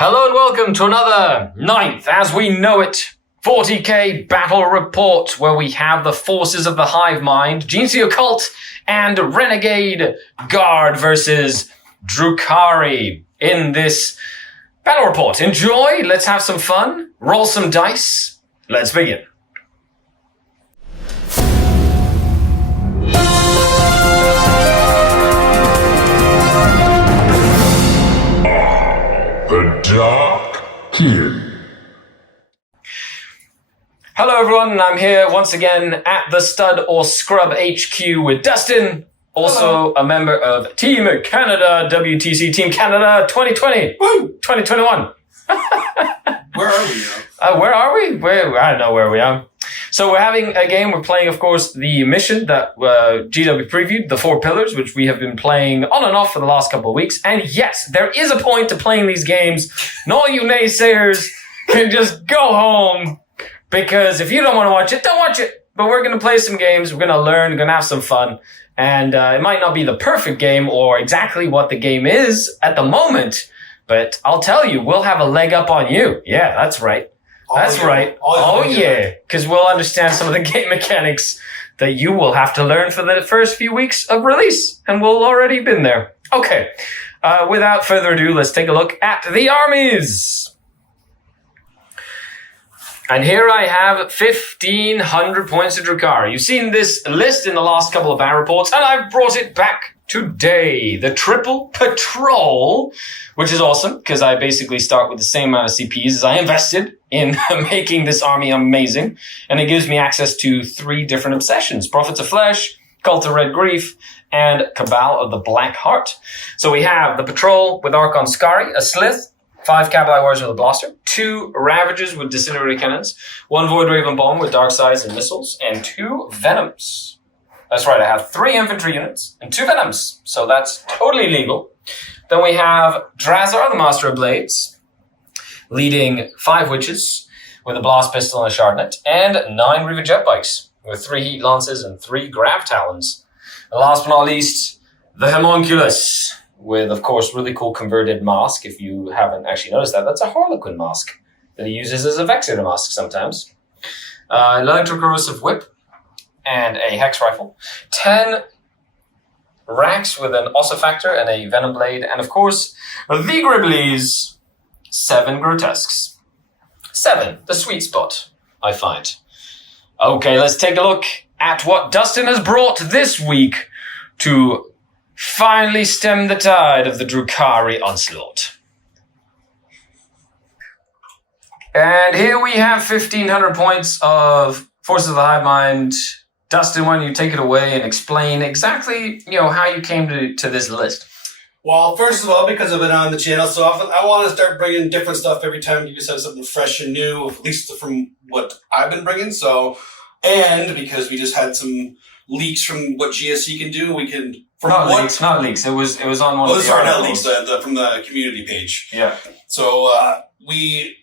Hello and welcome to another 9th, as we know it, 40k battle report, where we have the forces of the Hive Mind, Genesteraler Occult, and Renegade Guard versus Drukhari in this battle report. Enjoy, let's have some fun, roll some dice, let's begin. The Dark King. Hello everyone, I'm here once again at the Stud or Scrub HQ with Dustin, also a member of Team Canada, WTC Team Canada 2020, woo, 2021. Where are we now? Where are we? I don't know where we are. So we're having a game. We're playing, of course, the mission that GW previewed, the 4 Pillars, which we have been playing on and off for the last couple of weeks. And yes, there is a point to playing these games. And all you naysayers can just go home, because if you don't want to watch it, don't watch it. But we're going to play some games. We're going to learn. We're going to have some fun. And it might not be the perfect game or exactly what the game is at the moment, but I'll tell you, we'll have a leg up on you. Yeah, that's right. That's right. Oh, yeah. Because we'll understand some of the game mechanics that you will have to learn for the first few weeks of release. And we'll already been there. Okay. Without further ado, let's take a look at the armies. And here I have 1,500 points of Drukhari. You've seen this list in the last couple of battle reports, and I've brought it back today. The Triple Patrol, which is awesome, because I basically start with the same amount of CPs as I invested in making this army amazing. And it gives me access to 3 different obsessions: Prophets of Flesh, Cult of Red Grief, and Cabal of the Black Heart. So we have the Patrol with Archon Skari, a Slith, 5 Cavalry Warriors with a Blaster, 2 Ravagers with Disintegrator Cannons, 1 Void Raven Bomb with Dark Sides and Missiles, and 2 Venoms. That's right, I have 3 Infantry units and 2 Venoms, so that's totally legal. Then we have Drazar, the Master of Blades, leading 5 Witches with a Blast Pistol and a Shardnet, and 9 Reaver Jet Bikes with 3 Heat Lances and 3 Grav Talons. And last but not least, the Homunculus, with, of course, really cool converted mask. If you haven't actually noticed that, that's a Harlequin mask that he uses as a Vexator mask sometimes. Electro-Corrosive Whip and a Hex Rifle. 10 Racks with an Ossifactor and a Venom Blade. And, of course, the Gribblies, 7 Grotesques. 7, the sweet spot, I find. Okay, let's take a look at what Dustin has brought this week to finally stem the tide of the Drukhari onslaught. And here we have 1,500 points of Forces of the Hive Mind. Dustin, why don't you take it away and explain exactly, how you came to this list? Well, first of all, because I've been on the channel so often, I want to start bringing different stuff every time you guys have something fresh and new, at least from what I've been bringing. So, and because we just had some leaks from what GSC can do, we can... Not leaks. It was on one of the sorry, articles. Not leaks, from the community page. Yeah. So we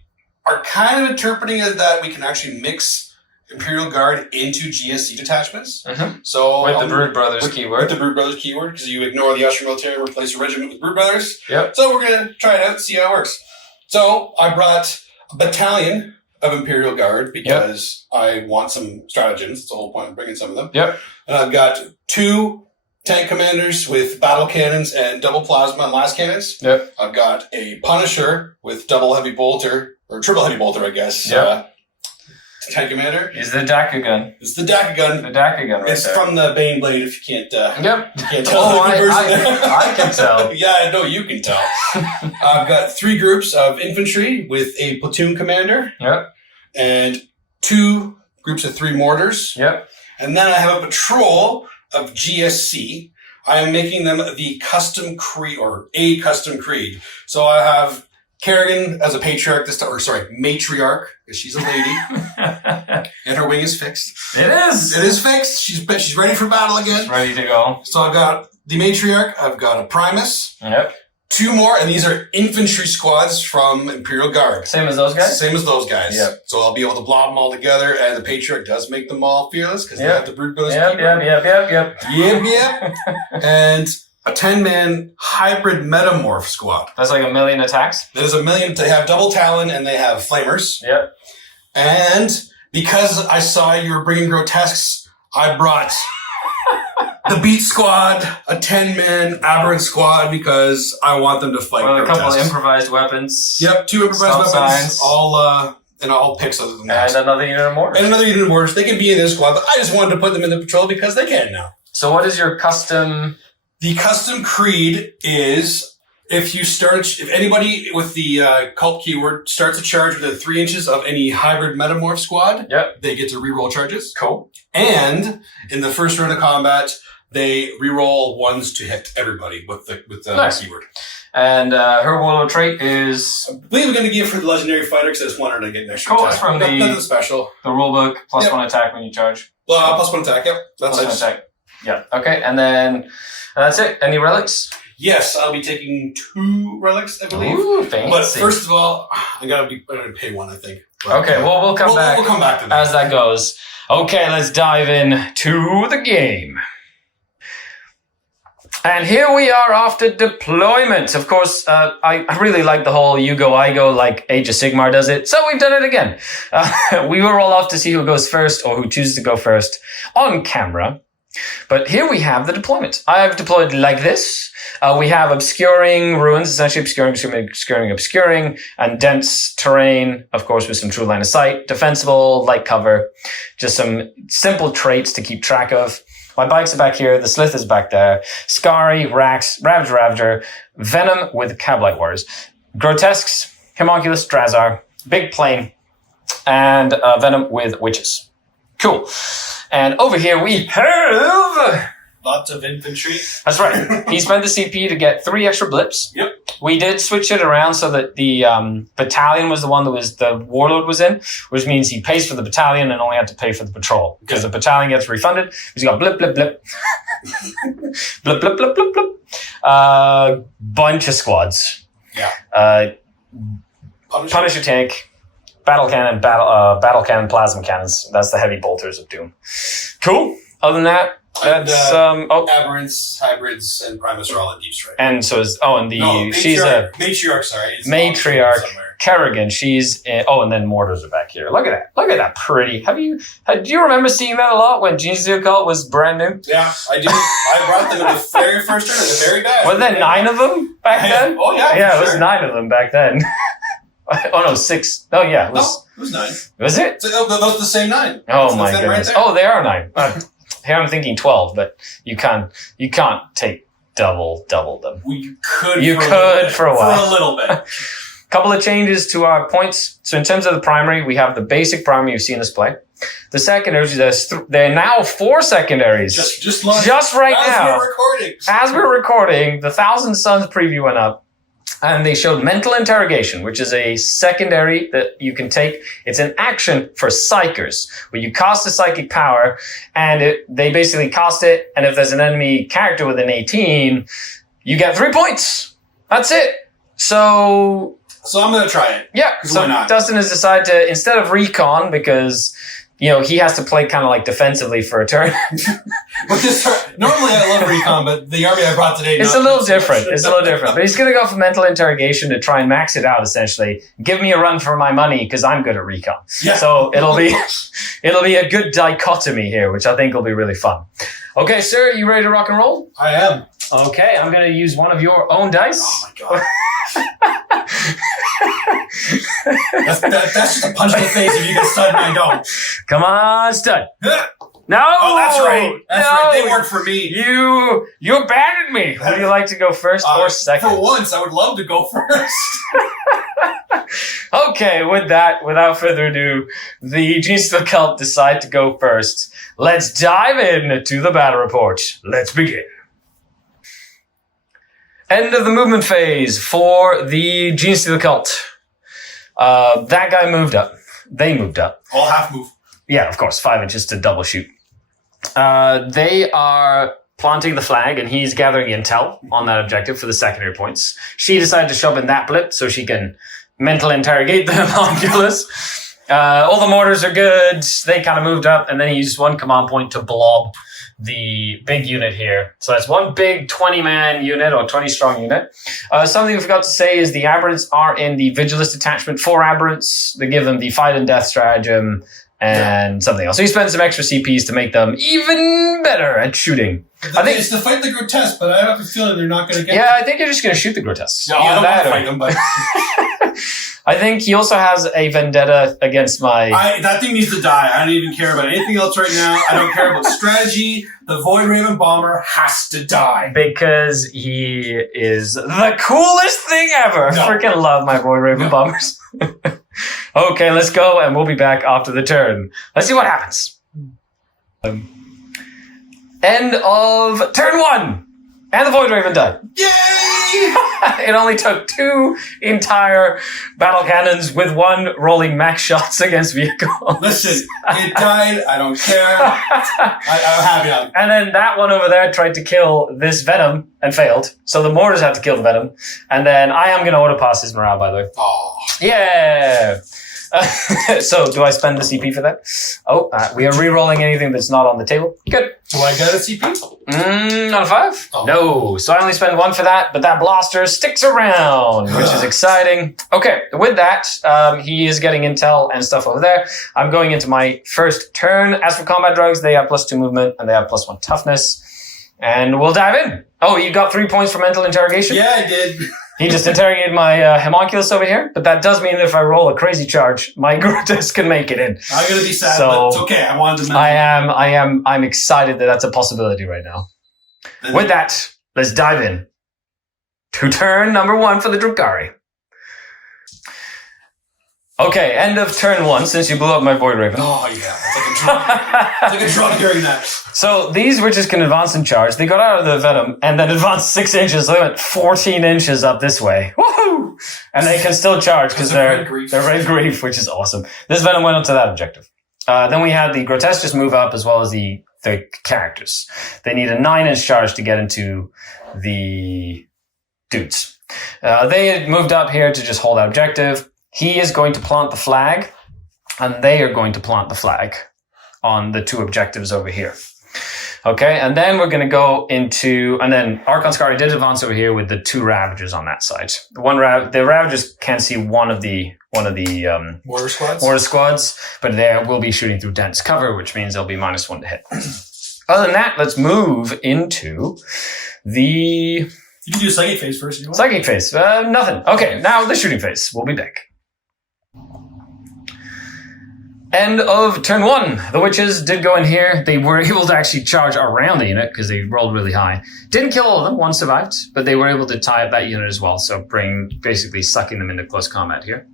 are kind of interpreting it that we can actually mix Imperial Guard into GSC detachments. Mm-hmm. So with the Brood Brothers keyword. With the Brood Brothers keyword, because you ignore the Usher military and replace a regiment with Brood Brothers. Yep. So we're going to try it out and see how it works. So I brought a battalion of Imperial Guard because I want some stratagems. That's the whole point of bringing some of them. Yep. And I've got 2 tank commanders with battle cannons and double plasma and las cannons. Yep. I've got a Punisher with double heavy bolter, or triple heavy bolter, I guess. Yep. Tank commander. Is the DACA gun. It's the DACA gun. The DACA gun right it's there. from the Bane Blade, if you can't, Yep. you can't tell. Oh, I can tell. Yeah, I know you can tell. I've got 3 groups of infantry with a platoon commander. Yep. And 2 groups of 3 mortars. Yep. And then I have a patrol of GSC. I am making them the custom creed, or a custom creed. So I have Kerrigan as a patriarch matriarch, because she's a lady. And her wing is fixed. It is. It is fixed. She's ready for battle again. She's ready to go. So I've got the matriarch. I've got a Primus. Yep. 2 more, and these are infantry squads from Imperial Guard. Same as those guys? Same as those guys. Yep. So I'll be able to blob them all together, and the Patriarch does make them all fearless, because they Yep. have the Brood Brothers. Yep. Yep. And a 10-man hybrid metamorph squad. That's like 1 million attacks. There's 1 million. They have double talon and they have flamers. Yep. And because I saw you were bringing grotesques, I brought the Beat Squad, a 10-man aberrant squad, because I want them to fight Well, a couple of grotesques. improvised weapons. Yep, 2 improvised Stop weapons. signs. All picks other than that. And another unit of mortars. And another unit of mortars. They can be in this squad, but I just wanted to put them in the patrol because they can now. So what is your custom... The custom creed is if anybody with the cult keyword starts a charge within 3 inches of any hybrid metamorph squad, Yep. they get to reroll charges. Cool. And in the first round of combat, they reroll 1s to hit everybody with the Nice. keyword. And her warlord trait is I believe we're going to give for the legendary fighter because I just wanted to get an extra Cool, attack. it's from the- Nothing special. the rulebook, plus Yep. 1 attack when you charge. +1 attack. Yep, that's Plus 1 it. attack. Yeah. Okay, and then that's it. Any relics? Yes, I'll be taking 2 relics, I believe. Ooh, fancy. But first of all, I'm gonna pay 1, I think. But, Okay, well, we'll come back We'll come back to that. as that goes. Okay, let's dive in to the game. And here we are after deployment. Of course, I really like the whole you go, I go, like Age of Sigmar does it. So we've done it again. We will roll off to see who goes first or who chooses to go first on camera. But here we have the deployment. I have deployed like this. We have obscuring ruins, essentially obscuring, and dense terrain, of course, with some true line of sight, defensible, light cover, just some simple traits to keep track of. My bikes are back here. The Slith is back there. Skari, Rax, Ravager, Venom with Cablight Warriors, Grotesques, Homunculus, Drazar, Big Plane, and Venom with Witches. Cool. And over here we have... Lots of infantry. That's right. He spent the CP to get 3 extra blips. Yep. We did switch it around so that the battalion was the one that was the warlord was in, which means he pays for the battalion and only had to pay for the patrol because the battalion gets refunded. He's got blip, blip, blip. Blip, blip, blip, blip, blip. Bunch of squads. Yeah. Punisher tank, battle cannon, plasma cannons. That's the heavy bolters of doom. Cool. Other than that, that's Aberrants, hybrids, and Primus are all at deep strike. and so is she's a matriarch. Sorry, it's matriarch. somewhere. Kerrigan, she's and then mortars are back here. Look at that pretty. Do you remember seeing that a lot when Genesteraler Cult was brand new? Yeah, I do. I brought them in the very first turn. It's very bad. Were there 9 of them back then? Oh yeah, Yeah, for it was sure. 9 of them back then. Oh no, 6. Oh yeah, it No, was. it was 9. Was it? So, those are the same 9. Oh my That's them goodness. there. Oh, they are 9. Here I'm thinking 12, but you can't take double them. Well, you could. You for a could little bit. for a while. For a little bit. Couple of changes to our points. So in terms of the primary, we have the basic primary you see in this play. The secondaries, there are now 4 secondaries. Just right as now. we're recording. As we're recording, the Thousand Suns preview went up. And they showed mental interrogation, which is a secondary that you can take. It's an action for psychers, where you cast a psychic power, and they basically cast it, and if there's an enemy character with an 18, you get 3 points. That's it. So I'm going to try it. yeah, so why not? Dustin has decided to, instead of recon, because he has to play kind of like defensively for a turn. But normally I love recon, but the army I brought today. It's a little different. But he's going to go for mental interrogation to try and max it out, essentially. Give me a run for my money because I'm good at recon. Yeah. So it'll be a good dichotomy here, which I think will be really fun. Okay, sir, you ready to rock and roll? I am. Okay, I'm going to use one of your own dice. Oh my god. that's just a punch in the face if you get stunned and I don't. Come on, stud. No! Oh, that's right. That's No! right. They work for me. You abandoned me. Would you like to go first or second? For once, I would love to go first. Okay, with that, without further ado, the Genesteraler Cult decide to go first. Let's dive into the battle report. Let's begin. End of the movement phase for the Genesteraler Cult. That guy moved up. They moved up. All half move. Yeah, of course, 5 inches to double shoot. They are planting the flag, and he's gathering intel on that objective for the secondary points. She decided to shove in that blip so she can mental interrogate the homunculus. All the mortars are good. They kind of moved up, and then he used 1 command point to blob the big unit here. So that's one big 20-man unit or 20-strong unit. Something we forgot to say is the aberrants are in the Vigilist detachment. 4 aberrants. They give them the fight and death stratagem and something else. So you spend some extra CPs to make them even better at shooting. I think it's to fight the grotesque, but I have a feeling they're not going to get. Yeah, I think you're just going to shoot the grotesques. No, I don't want to fight them, but I think he also has a vendetta against my. That thing needs to die. I don't even care about anything else right now. I don't care about strategy. The Void Raven bomber has to die because he is the coolest thing ever. No. Freaking love my Void Raven bombers. Okay, let's go, and we'll be back after the turn. Let's see what happens. End of turn 1, and the Void Raven died. Yay! It only took 2 entire battle cannons with 1 rolling max shots against vehicles. Listen, it died. I don't care. I'm happy now. And then that one over there tried to kill this Venom and failed. So the mortars had to kill the Venom. And then I am going to auto pass his morale, by the way. Oh. Yeah. So do I spend the CP for that? Oh, we are re-rolling anything that's not on the table. Good. Do I get a CP? Not a 5? Oh. No. So I only spend 1 for that, but that blaster sticks around, which is exciting. Okay, with that, he is getting intel and stuff over there. I'm going into my first turn. As for combat drugs, they have +2 movement and they have +1 toughness. And we'll dive in. Oh, you got 3 points for mental interrogation? Yeah, I did. He just interrogated my homunculus over here, but that does mean that if I roll a crazy charge, my grotesque can make it in. I'm gonna be sad, So, but it's okay. I wanted to. I'm excited that that's a possibility right now. With that, let's dive in to turn number 1 for the Drukhari. Okay, end of turn 1, since you blew up my Void Raven. Oh, yeah. It's like a drug. It's like a drug hearing that. So these witches can advance and charge. They got out of the Venom and then advanced 6 inches. So they went 14 inches up this way. Woohoo! And they can still charge because they're red grief, which is awesome. This Venom went up to that objective. Then we had the grotesque just move up as well as the characters. They need a 9-inch charge to get into the dudes. They had moved up here to just hold that objective. He is going to plant the flag, and they are going to plant the flag on the 2 objectives over here. Okay, and then we're going to go into, and then Archon Skari did advance over here with the 2 Ravagers on that side. The Ravagers can't see one of the mortar squads, but they will be shooting through dense cover, which means they'll be -1 to hit. Other than that, let's move into the... You can do psychic phase first if you want. Psychic phase. Nothing. Okay, now the shooting phase. We'll be back. End of turn 1. The witches did go in here. They were able to actually charge around the unit because they rolled really high. Didn't kill all of them. 1 survived, but they were able to tie up that unit as well. So basically sucking them into close combat here.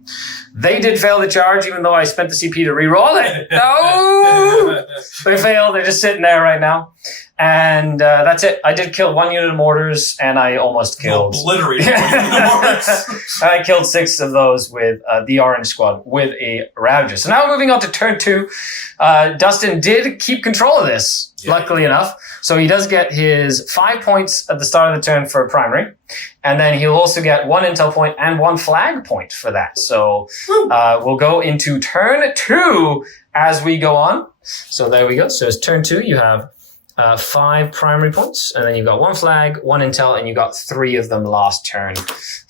They did fail the charge, even though I spent the CP to re-roll it. No! They failed. They're just sitting there right now. And that's it. I did kill 1 unit of mortars, and I almost killed... Obliterated 1 unit of mortars. I killed 6 of those with the orange squad with a Ravager. So now moving on to turn 2. Dustin did keep control of this, luckily enough. So he does get his 5 points at the start of the turn for a primary. And then he'll also get 1 intel point and 1 flag point for that. So we'll go into turn 2 as we go on. So there we go. So it's turn 2. You have 5 primary points, and then you've got 1 flag, 1 intel, and you got 3 of them last turn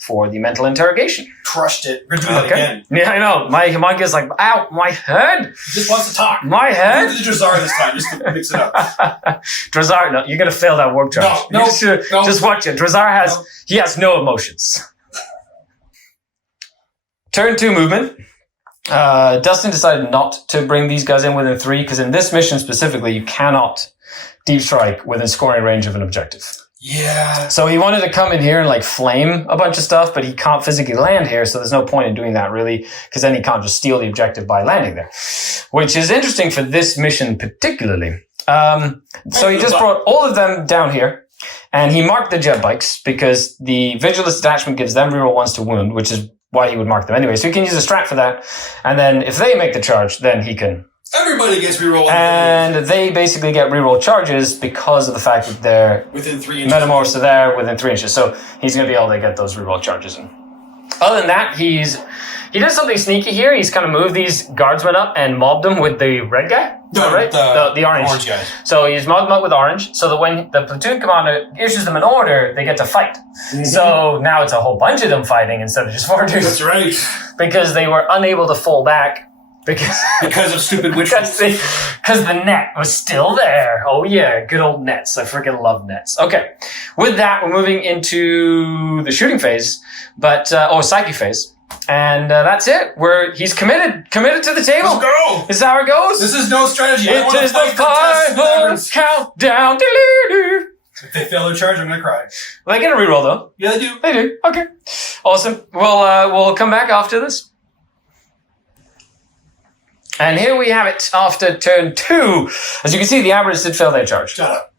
for the mental interrogation. Crushed it. We're doing it again. Yeah, I know. My homunculus is like, ow, my head. He just wants to talk. My head. Do the Drazzar this time, just to mix it up. Drazzar, no, you're going to fail that warp charge. No. Just watch it. Drazzar he has no emotions. Turn 2 movement. Dustin decided not to bring these guys in within 3, because in this mission specifically, you cannot deep strike within scoring range of an objective. Yeah. So he wanted to come in here and like flame a bunch of stuff, but he can't physically land here, so there's no point in doing that really, because then he can't just steal the objective by landing there, which is interesting for this mission particularly. So he just brought all of them down here, and he marked the jet bikes because the Vigilist detachment gives them reroll 1s to wound, which is why he would mark them anyway. So he can use a strat for that, and then if they make the charge, then he can... Everybody gets reroll. And they basically get reroll charges because of the fact that they're within 3 inches. metamorphs are there within 3 inches. So he's going to be able to get those reroll charges in. Other than that, he did something sneaky here. He's kind of moved these guardsmen up and mobbed them with the red guy. No, right? The orange guys. So he's mobbed them up with orange, so that when the platoon commander issues them an order, they get to fight. Mm-hmm. So now it's a whole bunch of them fighting instead of just 4 dudes. That's right. Because they were unable to fall back. Because of stupid witches. Because the net was still there. Oh yeah, good old nets. I freaking love nets. Okay. With that, we're moving into the shooting phase, or psyche phase. And that's it. He's committed to the table. Let's go. This is how it goes. This is no strategy. It is the final countdown. If they fail their charge, I'm gonna cry. Well, they get a reroll though. Yeah, they do. They do. Okay. Awesome. We'll come back after this. And here we have it after turn 2. As you can see, the average did fail their charge. Shut up.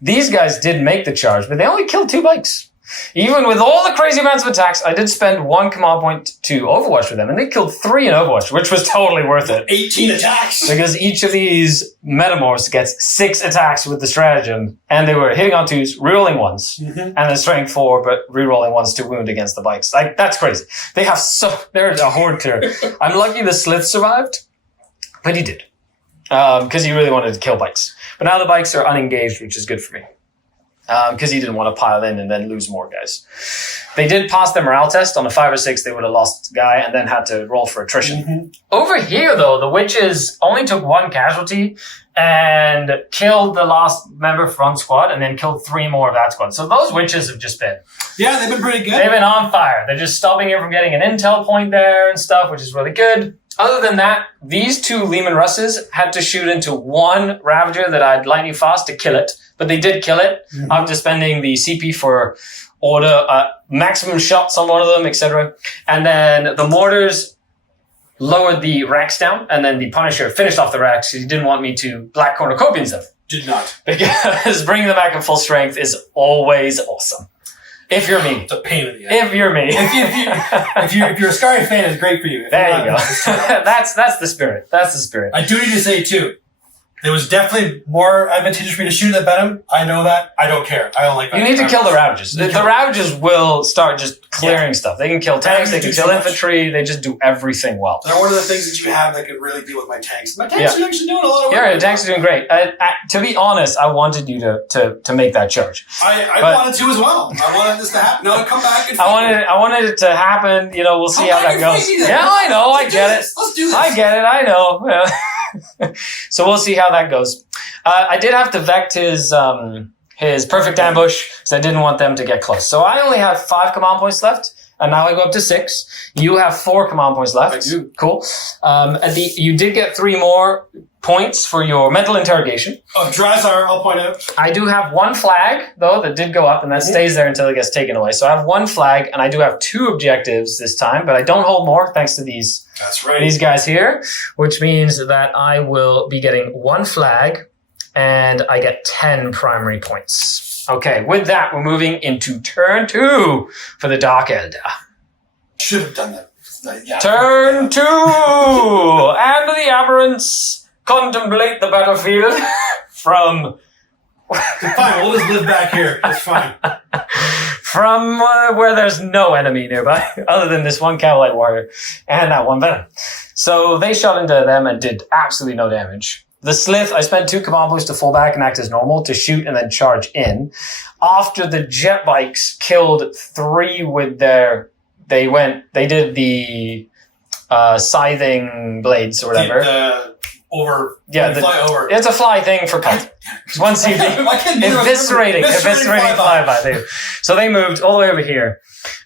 These guys did make the charge, but they only killed 2 bikes. Even with all the crazy amounts of attacks, I did spend 1 command point to Overwatch for them, and they killed 3 in Overwatch, which was totally worth it. 18 attacks! Because each of these metamorphs gets 6 attacks with the stratagem, and they were hitting on 2s, rerolling 1s, and then strength 4, but rerolling 1s to wound against the bikes. Like, that's crazy. They're a horde clear. I'm lucky the Slith survived, but he did. Because he really wanted to kill bikes. But now the bikes are unengaged, which is good for me. Because he didn't want to pile in and then lose more guys. They did pass their morale test. On a 5 or 6, they would have lost a guy and then had to roll for attrition. Mm-hmm. Over here, though, the witches only took 1 casualty and killed the last member from squad and then killed 3 more of that squad. So those witches have just been... Yeah, they've been pretty good. They've been on fire. They're just stopping you from getting an intel point there and stuff, which is really good. Other than that, these 2 Lehman Russes had to shoot into 1 Ravager that I'd lightning fast to kill it. But they did kill it after spending the CP for order, maximum shots on one of them, etc. And then the mortars lowered the racks down, and then the Punisher finished off the racks because he didn't want me to black cornucopians them. Did not. Because bringing them back in full strength is always awesome. If you're me. It's a pain in the ass. If you're me. if you're a Skari fan, it's great for you. There you go. That's the spirit. That's the spirit. I do need to say, too, it was definitely more advantageous for me to shoot that venom. I know that. I don't care. I don't like that. You need to kill the Ravagers. The Ravagers will start just clearing stuff. They can kill tanks, they can kill infantry, they just do everything well. They're one of the things that you have that could really deal with my tanks. My tanks are actually doing a lot of work. Yeah, the tanks are doing great. To be honest, I wanted you to make that charge. I wanted to as well. I wanted this to happen. No, come back and I wanted it to happen. We'll see how that goes. Yeah, I know. I get it. Let's do this. I get it. I know. Yeah. So we'll see how that goes. I did have to vect his perfect ambush because I didn't want them to get close. So I only have 5 command points left, and now I go up to 6. You have 4 command points left. I do. Cool. You did get 3 more points for your mental interrogation. Oh, Drazar, I'll point out. I do have 1 flag, though, that did go up, and that stays there until it gets taken away. So I have 1 flag, and I do have 2 objectives this time, but I don't hold more thanks to these. That's right. These guys here, which means that I will be getting 1 flag, and I get 10 primary points. Okay, with that, we're moving into turn 2 for the Dark Elder. Should have done that. Yeah. Turn 2! And the aberrants contemplate the battlefield from... Fine, we'll just live back here. It's fine. From where there's no enemy nearby, other than this 1 Cavalite warrior and that 1 venom. So they shot into them and did absolutely no damage. The Slith, I spent 2 command points to fall back and act as normal to shoot and then charge in. After the jet bikes killed 3 with their... They did the scything blades or whatever. Fly over. It's a fly thing for cult. It's 1 CP. Eviscerating flyby. So they moved all the way over here.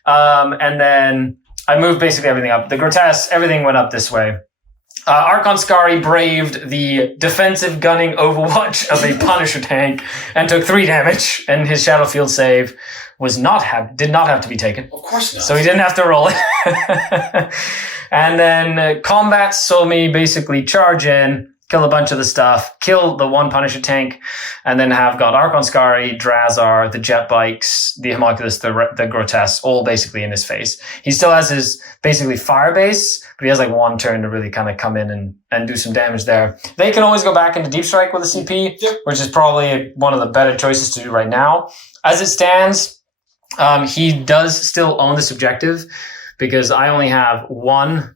And then I moved basically everything up. The grotesque, everything went up this way. Archon Skari braved the defensive gunning overwatch of a Punisher tank and took 3 damage, and his Shadow Field save did not have to be taken. Of course not. So he didn't have to roll it. And then combat saw me basically charge in, kill a bunch of the stuff, kill the 1 Punisher tank, and then have got Archon Skari, Drazar, the jet bikes, the homunculus, the grotesque, all basically in his face. He still has his basically fire base, but he has like 1 turn to really kind of come in and do some damage there. They can always go back into deep strike with a CP, which is probably one of the better choices to do right now. As it stands, He does still own this objective because I only have one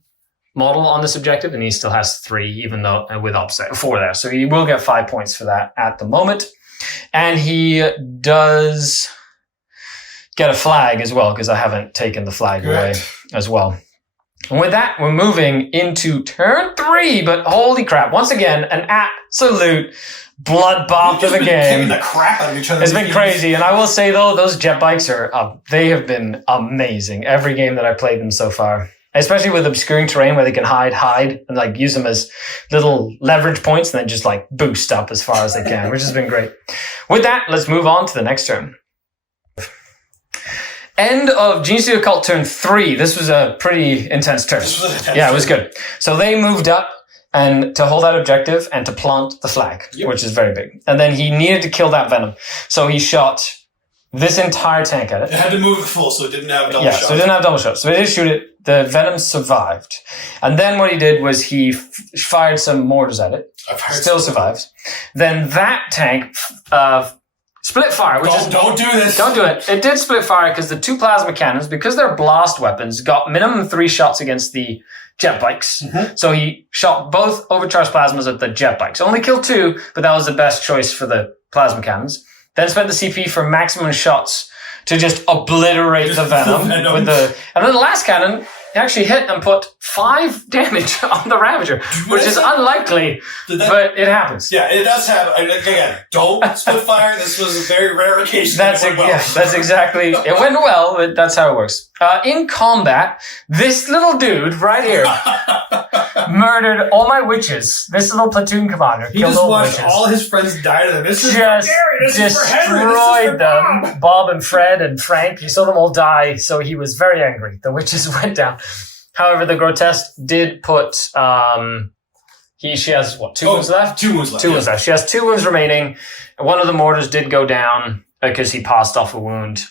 model on this objective and he still has 3, even though with OBSEC 4 there. So he will get 5 points for that at the moment. And he does get a flag as well because I haven't taken the flag away as well. And with that, we're moving into turn 3, but holy crap. Once again, an absolute bloodbath of a game. The crap out of each other. It's been crazy. And I will say, though, those jet bikes they have been amazing. Every game that I've played them so far. Especially with obscuring terrain where they can hide, and like use them as little leverage points and then just like boost up as far as they can, which has been great. With that, let's move on to the next turn. End of Genesteraler Cult turn 3. This was a pretty intense turn. Yeah, it was good. So they moved up and to hold that objective and to plant the flag, which is very big. And then he needed to kill that venom. So he shot this entire tank at it. It had to move it full, so it didn't have double shots. So it didn't have double shots. So he did shoot it. The venom survived. And then what he did was he fired some mortars at it. Still survives. Then that tank split fire. Don't do this. Don't do it. It did split fire because the 2 plasma cannons, because they're blast weapons, got minimum 3 shots against the jet bikes. Mm-hmm. So he shot both overcharged plasmas at the jet bikes. Only killed 2, but that was the best choice for the plasma cannons. Then spent the CP for maximum shots to just obliterate the venom. And then the last cannon actually hit and put 5 damage on the Ravager, which is unlikely, but it happens. Yeah, it does happen. Again, don't split fire. This was a very rare occasion. That's exactly. It went well, but that's how it works. In combat, this little dude right here murdered all my witches. This little platoon commander killed all the witches. He just watched all his friends die to them. This is just for Gary. This is for Henry. Destroyed them. Bob and Fred and Frank. He saw them all die, so he was very angry. The witches went down. However, the Grotesque did put, she has, 2 wounds left? 2 wounds left. 2 wounds left. She has 2 wounds remaining. One of the mortars did go down because he passed off a wound.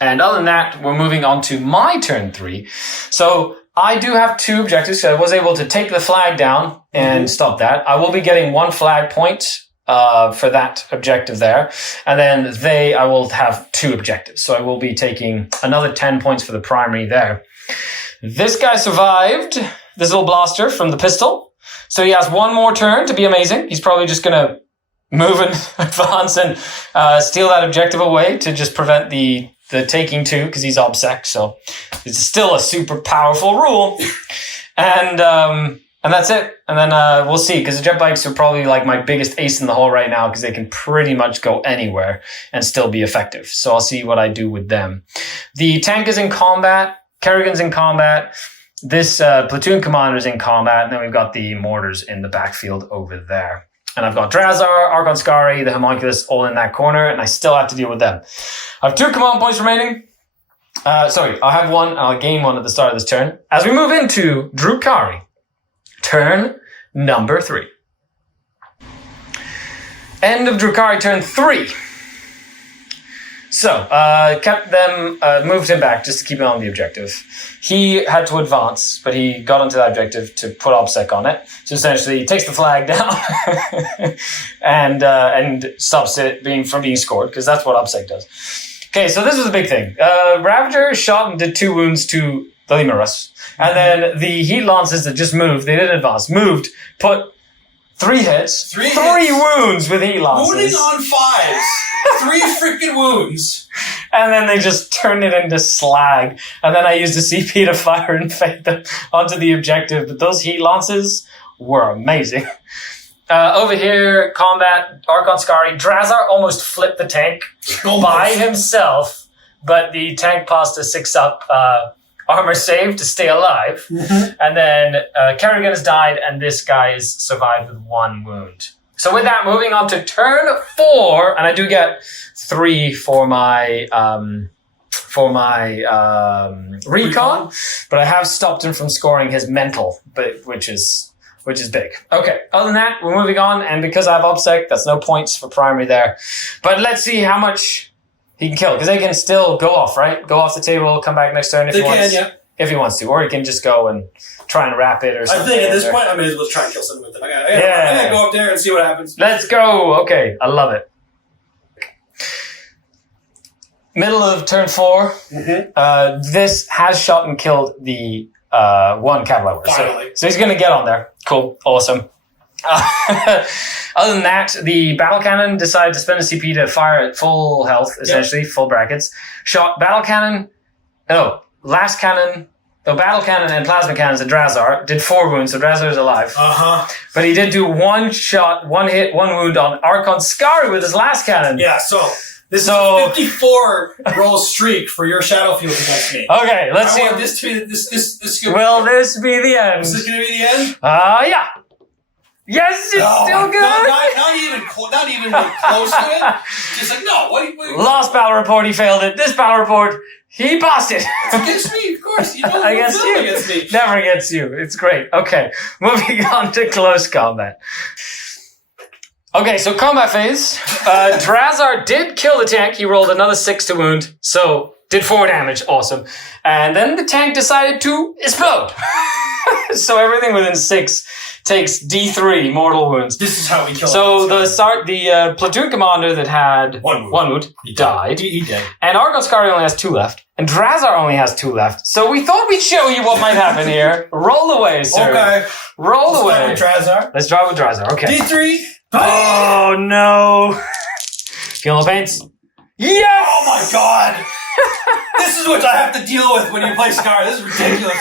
And other than that, we're moving on to my turn 3. So I do have 2 objectives. So I was able to take the flag down and stop that. I will be getting 1 flag point for that objective there. And then I will have 2 objectives. So I will be taking another 10 points for the primary there. This guy survived this little blaster from the pistol. So he has 1 more turn to be amazing. He's probably just going to move and advance and steal that objective away to just prevent the taking 2 because he's OBSEC. So it's still a super powerful rule. And that's it. And then we'll see, because the jet bikes are probably like my biggest ace in the hole right now because they can pretty much go anywhere and still be effective. So I'll see what I do with them. The tank is in combat. Kerrigan's in combat. This platoon commander is in combat. And then we've got the mortars in the backfield over there. And I've got Drazar, Archon Skari, the Homunculus all in that corner. And I still have to deal with them. I have 2 command points remaining. I'll have 1 and I'll gain 1 at the start of this turn. As we move into Drukhari. Turn number 3. End of Drukhari turn 3. So, kept them, moved him back just to keep him on the objective. He had to advance, but he got onto that objective to put OBSEC on it. So essentially, he takes the flag down and stops it from being scored, because that's what OBSEC does. Okay, so this was a big thing. Ravager shot and did 2 wounds to the Lemurus. And then the Heat Lancers that just moved, they didn't advance, moved, put 3 hits, 3 wounds with Heat Lancers. Wounding on 5s. 3 freaking wounds. And then they just turned it into slag. And then I used the CP to fire and fade them onto the objective. But those Heat Lances were amazing. Over here, combat, Archon Skari. Drazar almost flipped the tank by himself. But the tank passed a 6-up armor save to stay alive. Mm-hmm. And then Kerrigan has died, and this guy has survived with 1 wound. So with that, moving on to turn 4, and I do get 3 for my recon, but I have stopped him from scoring his mental, which is big. Okay, other than that, we're moving on, and because I have OBSEC, that's no points for primary there. But let's see how much he can kill, because they can still go off, right? Go off the table, come back next turn if he wants. If he wants to, or he can just go and try and wrap it or something. I think at this point, I may as well try and kill someone with it. I gotta go up there and see what happens. Let's go. Okay, I love it. middle of turn 4. This has shot and killed the one cavalry. So he's going to get on there. Cool. Awesome. Other than that, the battle cannon decided to spend a CP to fire at full health, essentially, full brackets. Shot battle cannon. No, last cannon. The battle cannon and plasma cannons at Drazar did 4 wounds, so Drazar is alive. But he did do 1 shot, 1 hit, 1 wound on Archon Skari with his last cannon. Yeah, so this is a 54 roll streak for your Shadowfield against me. Okay, let's see. This to be this Will this be the end? Is this going to be the end? Yeah. Yes, it's still good. Not even close to it. Just like, no, what Last battle report, he failed it. This battle report, he passed it. It's against me, of course. You don't against you. Against me. Never against you. It's great. Okay, moving on to close combat. Okay, so combat phase. Drazar did kill the tank. He rolled another 6 to wound, so did 4 damage. Awesome. And then the tank decided to explode. So everything within 6 takes D3 mortal wounds. This is how we kill him. So the platoon commander that had 1 wound died. He did. And Archon Skari only has 2 left. And Drazar only has 2 left. So we thought we'd show you what might happen here. Roll away, sir. Okay. Roll away. Let's start with Let's start with Drazar. Drazar. Okay. D3. Oh, no. Feel the pains? Yes! Oh, my God. This is what I have to deal with when you play Skari. This is ridiculous.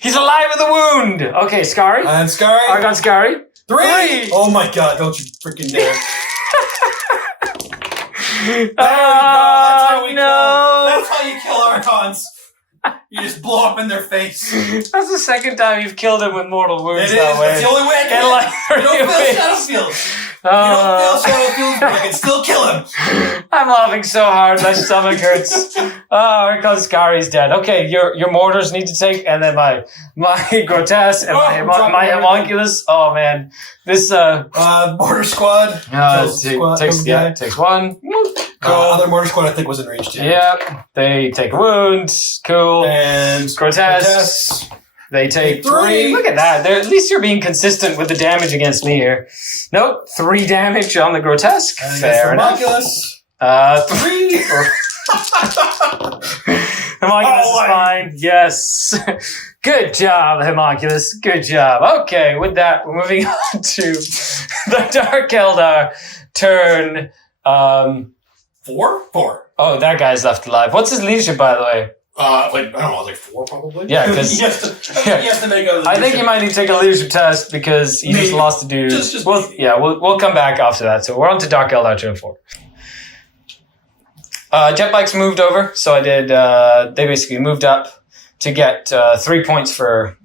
He's alive with a wound. Okay, Skari. And Skari. Archon Skari. 3. Oh, my God. Don't you freaking dare. That's how you kill Archons. You just blow up in their face. That's the second time you've killed him with mortal wounds that way. That's the only way I can. You don't fail Shadowfield. You don't fail Shadowfield, but I can still kill him. I'm laughing so hard, my stomach hurts. Oh, here comes Skari's dead. Okay, your mortars need to take, and then my grotesque and my homunculus. Oh man, this mortar squad. Takes 1. Cool. Other mortar squad I think was in range too. Yeah, they take a wound. Cool. And grotesque. They take 3. Look at that. At least you're being consistent with the damage against me here. Nope. 3 damage on the grotesque. And fair enough. 3. Homunculus is fine. Yes. Good job, Homunculus. Good job. Okay, with that, we're moving on to the Dark Eldar turn. 4? Oh, that guy's left alive. What's his leadership, by the way? I don't know, like 4 probably? Yeah, because he has to make a I think he might need to take a leadership test because he just lost a dude. We'll come back after that. So we're on to Dark Eldar turn 4. Jet bikes moved over, so I did. They basically moved up to get 3 points for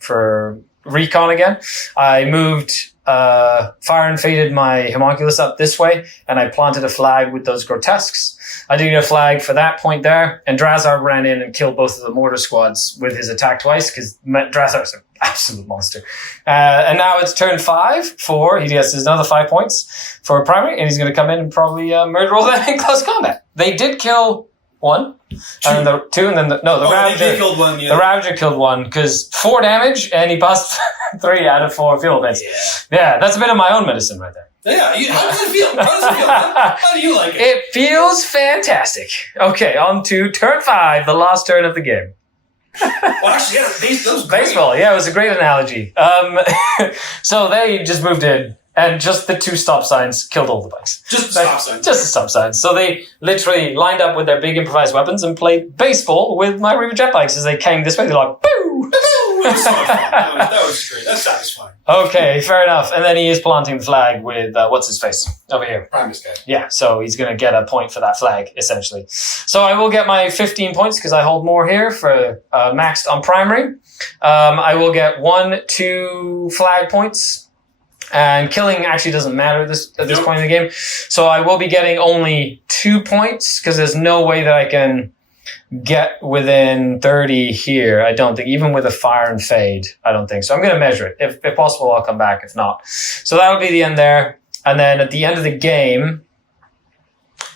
recon again. I moved fire and faded my homunculus up this way, and I planted a flag with those grotesques. I did get a flag for that point there, and Drazar ran in and killed both of the mortar squads with his attack twice, because Drazar's an absolute monster. And now it's turn 5 he gets another 5 points for a primary, and he's going to come in and probably murder all that in close combat. They did kill 1, and the 2, and then the Ravager. They killed 1, The Ravager killed 1, because 4 damage, and he passed 3 out of 4 fuel bits. Yeah, that's a bit of my own medicine right there. Yeah, how does it feel? How do you like it? It feels fantastic. Okay, on to turn 5, the last turn of the game. Well, actually, yeah, that was great. Baseball, yeah, it was a great analogy. So they just moved in, and just the 2 stop signs killed all the bikes. Just the stop signs. Just the stop signs. So they literally lined up with their big improvised weapons and played baseball with my Reaver jet bikes as they came this way. They're like, boo! That was so fun. That was great. That's satisfying. Okay, fair enough. And then he is planting the flag with, what's his face? Over here. Primus guy. Yeah, so he's going to get a point for that flag, essentially. So I will get my 15 points because I hold more here for maxed on primary. I will get 1, 2 flag points. And killing actually doesn't matter at this point in the game. So I will be getting only 2 points because there's no way that I can get within 30 here. I don't think, even with a fire and fade, I don't think. So I'm going to measure it. If possible, I'll come back. If not. So that'll be the end there. And then at the end of the game,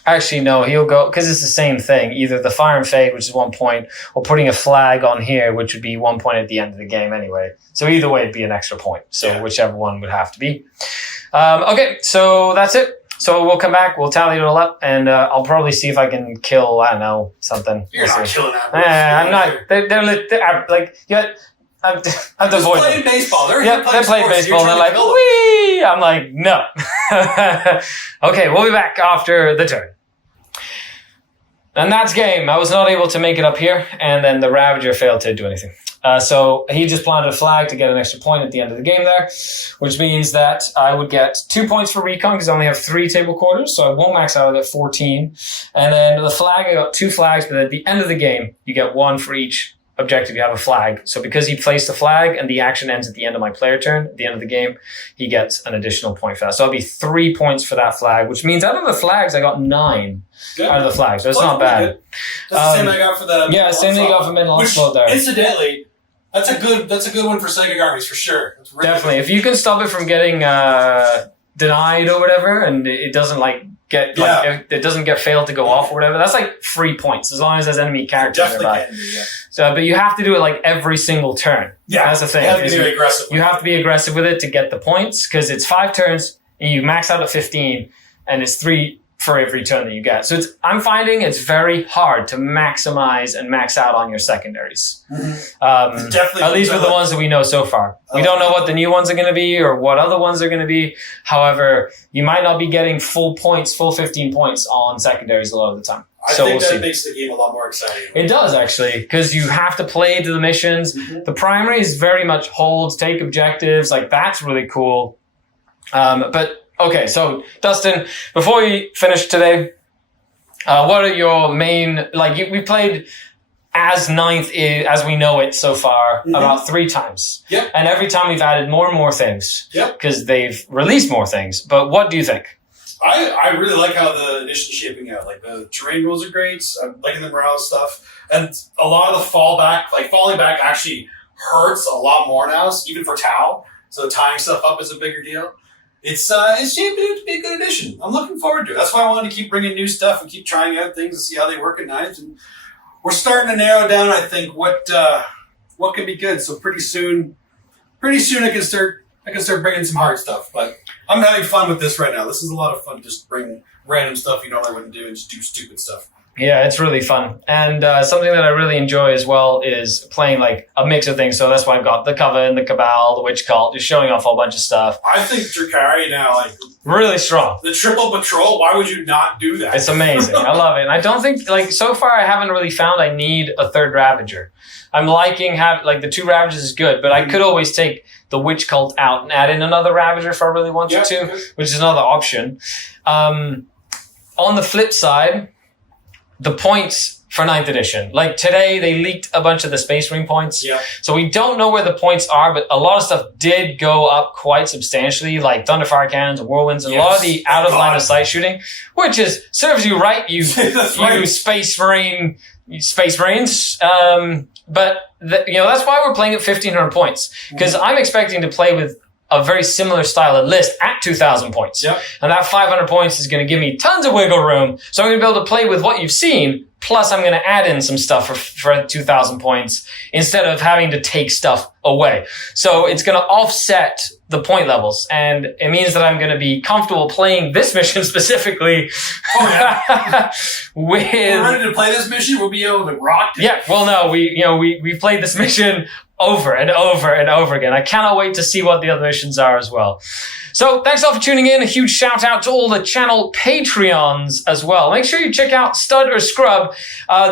actually, no, he'll go, because it's the same thing. Either the fire and fade, which is 1 point, or putting a flag on here, which would be 1 point at the end of the game anyway. So either way, it'd be an extra point. So whichever one would have to be. Okay, so that's it. So we'll come back, we'll tally it all up, and I'll probably see if I can kill, I don't know, something. You're We'll not see. killing that. I'm not. They're like, yeah, I'm Just playing baseball. They're playing baseball, and they're like, wee! I'm like, no. Okay, we'll be back after the turn. And that's game. I was not able to make it up here, and then the Ravager failed to do anything. So he just planted a flag to get an extra point at the end of the game there, which means that I would get 2 points for recon because I only have 3 table quarters, so I won't max out. I get 14. And then the flag, I got 2 flags, but at the end of the game, you get 1 for each objective. You have a flag. So because he placed the flag and the action ends at the end of my player turn, at the end of the game, he gets an additional point for that. So it'll be 3 points for that flag, which means out of the flags, I got 9 out of the flags. So it's not bad. Good. That's the same I got for the same thing I got for middle onslaught there. Incidentally, that's a good one for psychic armies for sure. Really definitely. good. If you can stop it from getting denied or whatever, and it doesn't it doesn't get failed to go off or whatever, that's like free points as long as there's enemy characters nearby. So, but you have to do it like every single turn. Yeah, that's the thing. You have to be aggressive. You have to be aggressive with it to get the points because it's 5 turns and you max out at 15, and it's 3 for every turn that you get. So I'm finding it's very hard to maximize and max out on your secondaries. Mm-hmm. Definitely. At least with the ones that we know so far. We don't know what the new ones are going to be or what other ones are going to be. However, you might not be getting full 15 points on secondaries a lot of the time. I think that makes the game a lot more exciting. It does, actually, because you have to play to the missions. Mm-hmm. The primary is very much hold, take objectives. Like, that's really cool. But okay, so Dustin, before we finish today, what are your main, we played as ninth as we know it so far about 3 times. Yep. And every time we've added more and more things. Yep. Because they've released more things. But what do you think? I really like how the edition's shaping out. Like, the terrain rules are great. I'm liking the morale stuff. And a lot of the falling back actually hurts a lot more now, even for Tau. So tying stuff up is a bigger deal. It's shaping out to be a good addition. I'm looking forward to it. That's why I wanted to keep bringing new stuff and keep trying out things and see how they work at night. And we're starting to narrow down, I think, what can be good. So pretty soon I can start bringing some hard stuff. But I'm having fun with this right now. This is a lot of fun. Just bring random stuff you normally wouldn't do and just do stupid stuff. Yeah, it's really fun. And something that I really enjoy as well is playing like a mix of things. So that's why I've got the Coven, the Cabal, the Witch Cult, just showing off a whole bunch of stuff. I think Drukhari now, really strong. The triple patrol, why would you not do that? It's amazing. I love it. And I don't think, so far I haven't really found I need a 3rd Ravager. I'm liking the 2 Ravagers is good, but I could always take the Witch Cult out and add in another Ravager if I really wanted to, which is another option. On the flip side, the points for 9th edition. Like today, they leaked a bunch of the Space Marine points. Yeah. So we don't know where the points are, but a lot of stuff did go up quite substantially, like Thunderfire Cannons and Whirlwinds and a lot of the out of line of sight shooting, which serves you right, you Space Marines. But that's why we're playing at 1,500 points, because I'm expecting to play with a very similar style of list at 2,000 points. Yep. And that 500 points is going to give me tons of wiggle room. So I'm going to be able to play with what you've seen. Plus I'm going to add in some stuff for 2,000 points instead of having to take stuff away. So it's going to offset the point levels. And it means that I'm going to be comfortable playing this mission specifically. Oh, yeah. We're ready to play this mission. We'll be able to rock it. Yeah. Well, no, we played this mission over and over and over again. I cannot wait to see what the other missions are as well. So thanks all for tuning in. A huge shout out to all the channel Patreons as well. Make sure you check out Stud or Scrub.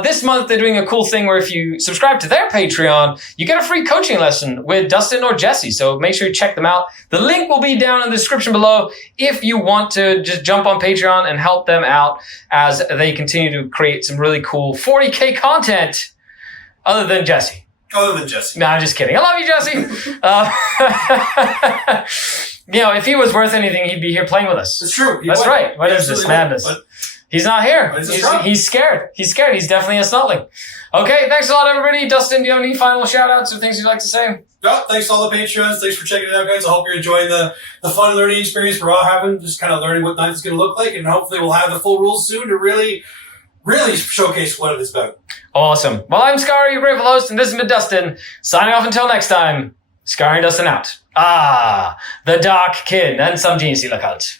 This month they're doing a cool thing where if you subscribe to their Patreon, you get a free coaching lesson with Dustin or Jesse. So make sure you check them out. The link will be down in the description below if you want to just jump on Patreon and help them out as they continue to create some really cool 40k content other than Jesse. Other than Jesse. No, I'm just kidding. I love you, Jesse. If he was worth anything, he'd be here playing with us. It's true. That's right. What is this madness? He's not here. He's scared. He's scared. He's definitely a snotling. Okay, thanks a lot, everybody. Dustin, do you have any final shout-outs or things you'd like to say? No, thanks to all the Patreons. Thanks for checking it out, guys. I hope you're enjoying the fun learning experience we're all having, just kind of learning what Ninth is going to look like, and hopefully we'll have the full rules soon to really showcase what it is about. Awesome. Well, I'm Skari, your brave host, and this has been Dustin. Signing off until next time. Skari and Dustin out. The Dark Kin and some genius look out.